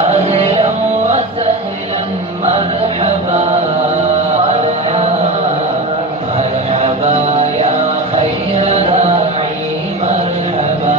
أهلا وسهلا مرحبا مرحبا يا خير راعي مرحبا.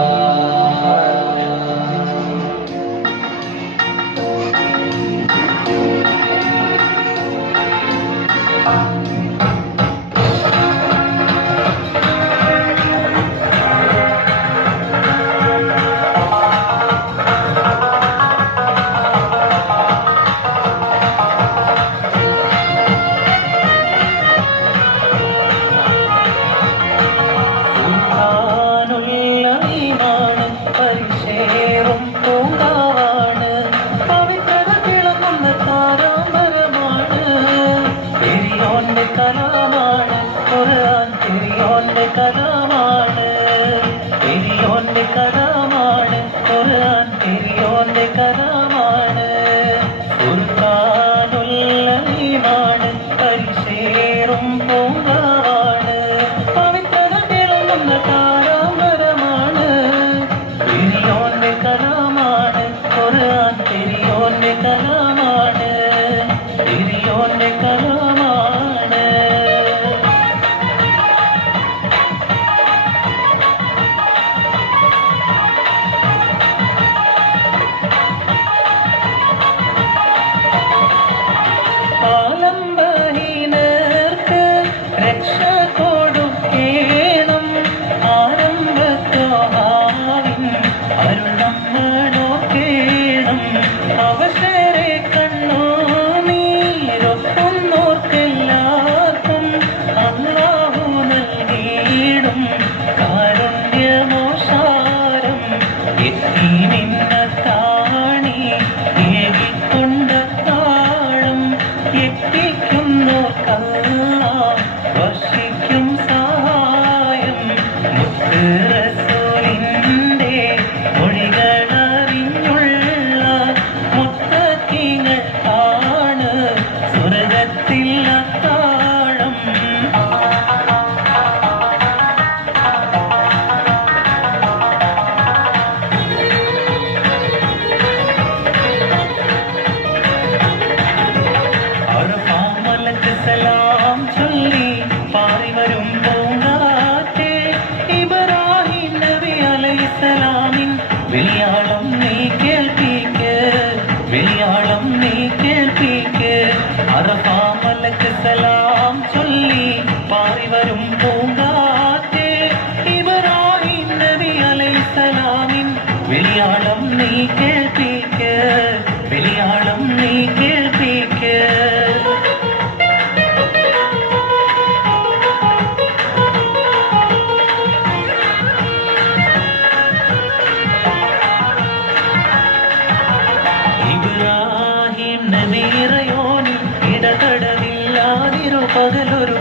പകലൊരു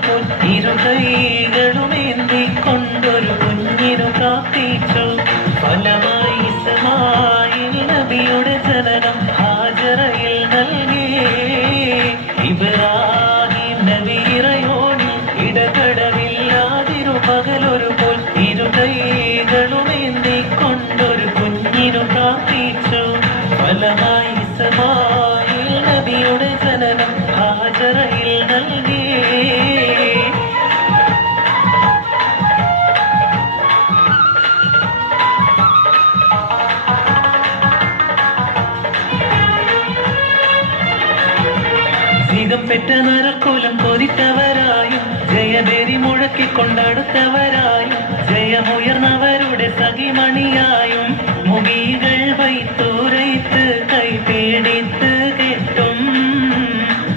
ഇരു കൈകളുമേന്തിക്കൊണ്ടൊരു കുഞ്ഞിനു പ്രാർത്ഥിച്ചു. ഫലമായി ഇസ്മായിൽ നബിയുടെ ജനനം ഹാജറയിൽ നൽകി. ഇബ്രാഹിം നബി ഇറയോനിൽ ഇടതടവില്ലാതിരു പകലൊരു ഇരു കൈകളുമേന്തിക്കൊണ്ടൊരു കുഞ്ഞിനു പ്രാർത്ഥിച്ചു. ഫലമായി ഇസ്മായിൽ നബിയുടെ ജനനം ഹാജറയിൽ നൽകി. ജീവം പെറ്റ നരക്കോലം കൊതിത്തവരായും ജയബേരി മുഴക്കി കൊണ്ടടുത്തവരായും ജയമുയർന്നവരുടെ സഖിമണിയായും മുഗീകൾ വൈത്തൂരൈത്ത് കൈപീടിത്ത് കെട്ടും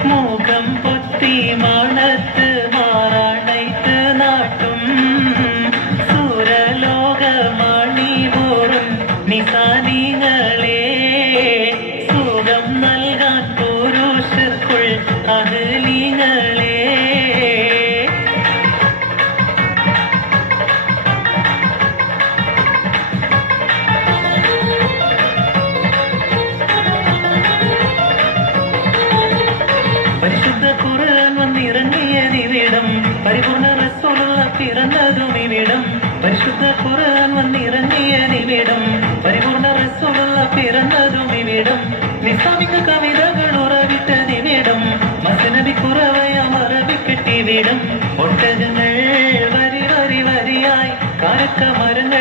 മുഖം പൊത്തി മാണത്ത് മാറാണൈത്ത് നാട്ടും സൂരലോകമാണി പോറും നിസാനികളെ സുഖം നൽകാൻ പുരുഷർക്കുൾ അഹ്ലികളെ. പരിശുദ്ധ ഖുർആൻ വന്നിറങ്ങിയതിവിടം പരിപൂർണ റസൂലുള്ള പിറന്നതും ഇവിടം. പരിശുദ്ധ ഖുർആൻ വന്നിറങ്ങിയതിവിടം പരിപൂർണ റസൂലുള്ള പിറന്നതും ഇവിടം. നിസാമിക കവിതകൾ ഉറവിട്ടതിവിടം മസ്നബി കുറവയാം അറബിക്കെട്ടിവിടം ഒട്ടകങ്ങൾ വരി വരി വരിയായി കാരക്ക മരങ്ങൾ